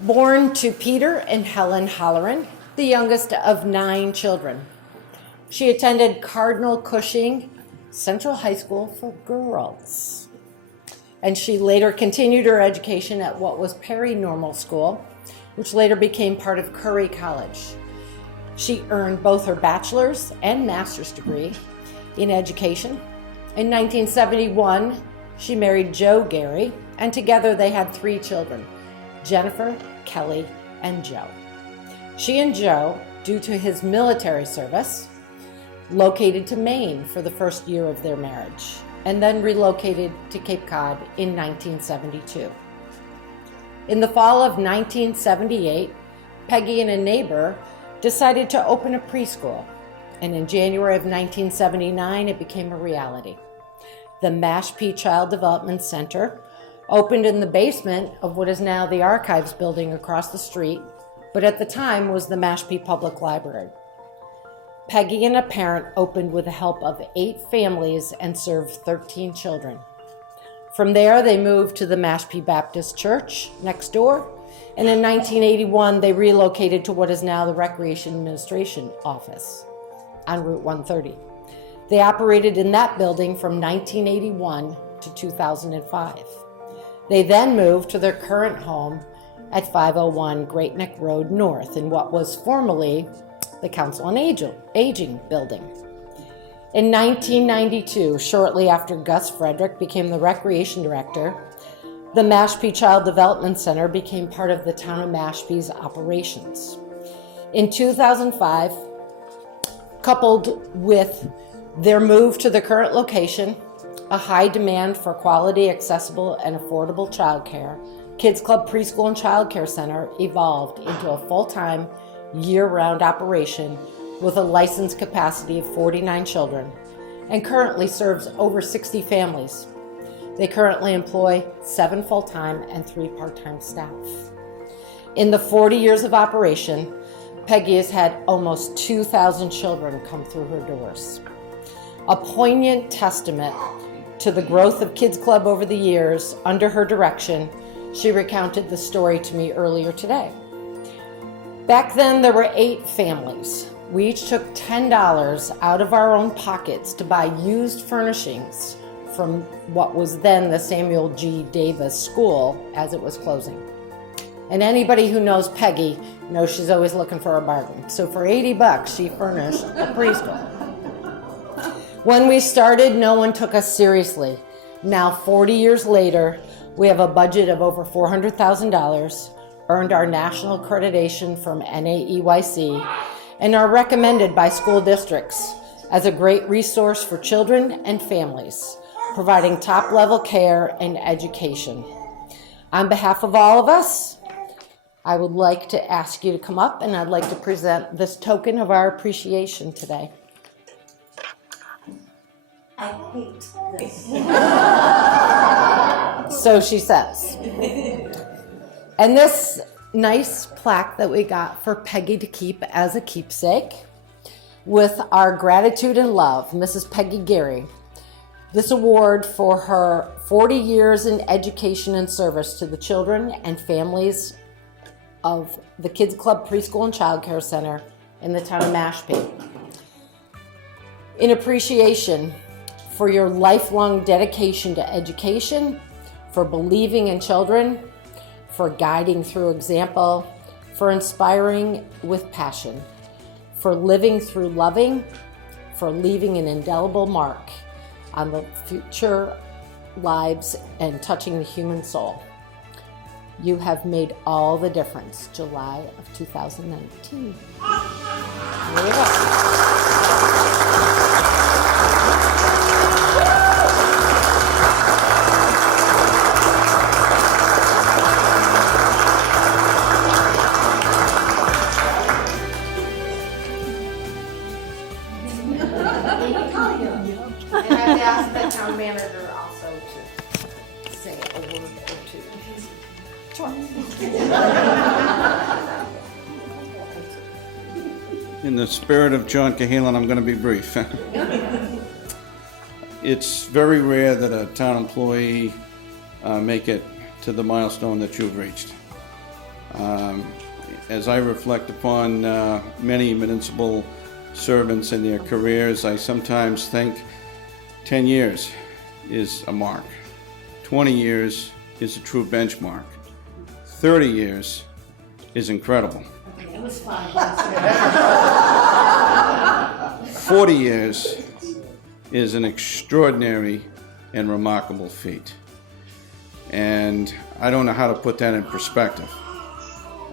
Born to Peter and Helen Holleran, the youngest of 9 children. She attended Cardinal Cushing Central High School for Girls. And she later continued her education at what was Perry Normal School, which later became part of Curry College. She earned both her bachelor's and master's degree in education. In 1971, she married Joe Geary, and together they had 3 children, Jennifer, Kelly, and Joe. She and Joe, due to his military service, located to Maine for the first year of their marriage, and then relocated to Cape Cod in 1972. In the fall of 1978, Peggy and a neighbor decided to open a preschool, and in January of 1979, it became a reality. The Mashpee Child Development Center opened in the basement of what is now the Archives building across the street, but at the time was the Mashpee Public Library. Peggy and a parent opened with the help of 8 families and served 13 children. From there, they moved to the Mashpee Baptist Church next door, and in 1981, they relocated to what is now the Recreation Administration Office on Route 130. They operated in that building from 1981 to 2005. They then moved to their current home at 501 Great Neck Road North in what was formerly the Council on Aging building. In 1992, shortly after Gus Frederick became the recreation director, the Mashpee Child Development Center became part of the town of Mashpee's operations. In 2005, coupled with their move to the current location, a high demand for quality, accessible, and affordable childcare, Kids Club Preschool and Child Care Center evolved into a full-time, year-round operation with a licensed capacity of 49 children and currently serves over 60 families. They currently employ 7 full-time and 3 part-time staff. In the 40 years of operation, Peggy has had almost 2,000 children come through her doors. A poignant testament to the growth of Kids Club over the years under her direction, she recounted the story to me earlier today. Back then, there were 8 families. We each took $10 out of our own pockets to buy used furnishings from what was then the Samuel G. Davis School as it was closing. And anybody who knows Peggy knows she's always looking for a bargain. So for $80, she furnished a preschool. When we started, no one took us seriously. Now, 40 years later, we have a budget of over $400,000, earned our national accreditation from NAEYC, and are recommended by school districts as a great resource for children and families, providing top-level care and education. On behalf of all of us, I would like to ask you to come up, and I'd like to present this token of our appreciation today. I hate this. So she says. And this nice plaque that we got for Peggy to keep as a keepsake with our gratitude and love, Mrs. Peggy Geary. This award for her 40 years in education and service to the children and families of the Kids Club Preschool and Child Care Center in the town of Mashpee. In appreciation for your lifelong dedication to education, for believing in children, for guiding through example, for inspiring with passion, for living through loving, for leaving an indelible mark on the future lives and touching the human soul. You have made all the difference. July of 2019. There you go. And I've asked the town manager also to say a word or two. In the spirit of John Cahalan, I'm going to be brief. It's very rare that a town employee make it to the milestone that you've reached. As I reflect upon many municipal servants and their careers, I sometimes think 10 years is a mark. 20 years is a true benchmark. 30 years is incredible. It was fun. 40 years is an extraordinary and remarkable feat. And I don't know how to put that in perspective.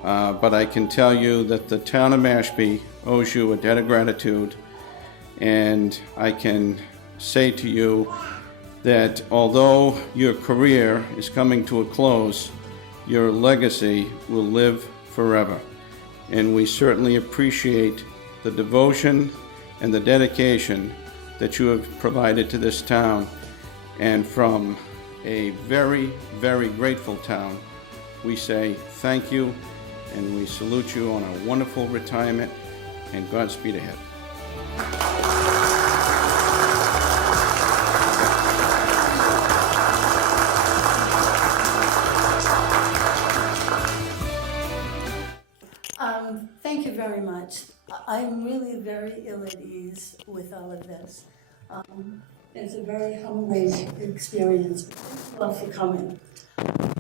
But I can tell you that the town of Mashpee owes you a debt of gratitude. And I can say to you that although your career is coming to a close, your legacy will live forever. And we certainly appreciate the devotion and the dedication that you have provided to this town. And from a very, very grateful town, we say thank you, and we salute you on a wonderful retirement, and Godspeed ahead. Thank you very much. I'm really very ill at ease with all of this. It's a very humbling experience. Thank you all for coming.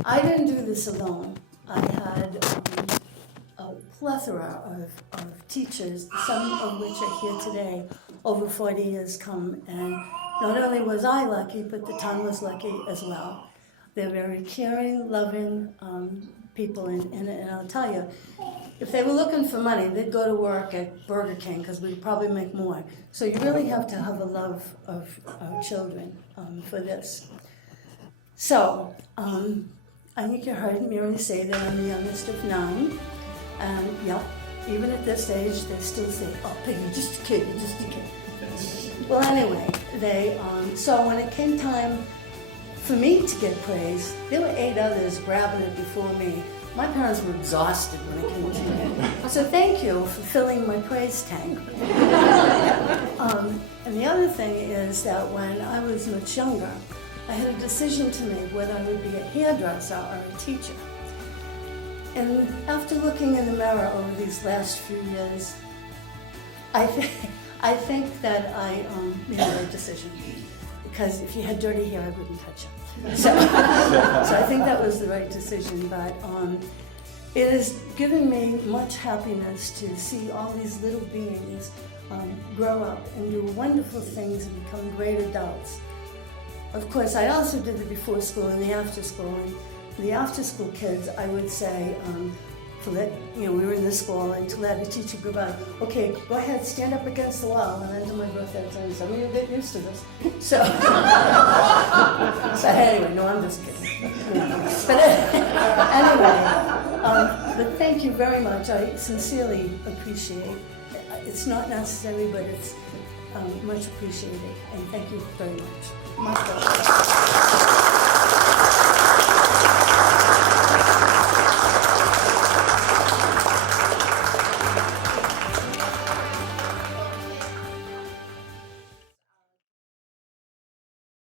I didn't do this alone. I had a plethora of teachers, some of which are here today, over 40 years come, and not only was I lucky, but the town was lucky as well. They're very caring, loving people, and I'll tell you, if they were looking for money, they'd go to work at Burger King because we'd probably make more. So you really have to have a love of children for this. So I think you heard Mary say that I'm the youngest of 9. And yep, even at this age, they still say, "Oh, Peggy, you're just a kid, you're just a kid." Well, anyway, so when it came time for me to get praise, there were 8 others grabbing it before me. My parents were exhausted when it came to me. So thank you for filling my praise tank. And the other thing is that when I was much younger, I had a decision to make whether I would be a hairdresser or a teacher. And after looking in the mirror over these last few years, I think that I made the right decision. Because if you had dirty hair, I wouldn't touch it. So I think that was the right decision. But it has given me much happiness to see all these little beings grow up and do wonderful things and become great adults. Of course, I also did the before school and the after school. And the after school kids, I would say, we were in the school, and to let the teacher go by, "Okay, go ahead, stand up against the wall," and then do my birthday, and some of you get used to this. So anyway, no, I'm just kidding. But anyway, but thank you very much. I sincerely appreciate. It's not necessary, but it's much appreciated, and thank you very much. My pleasure.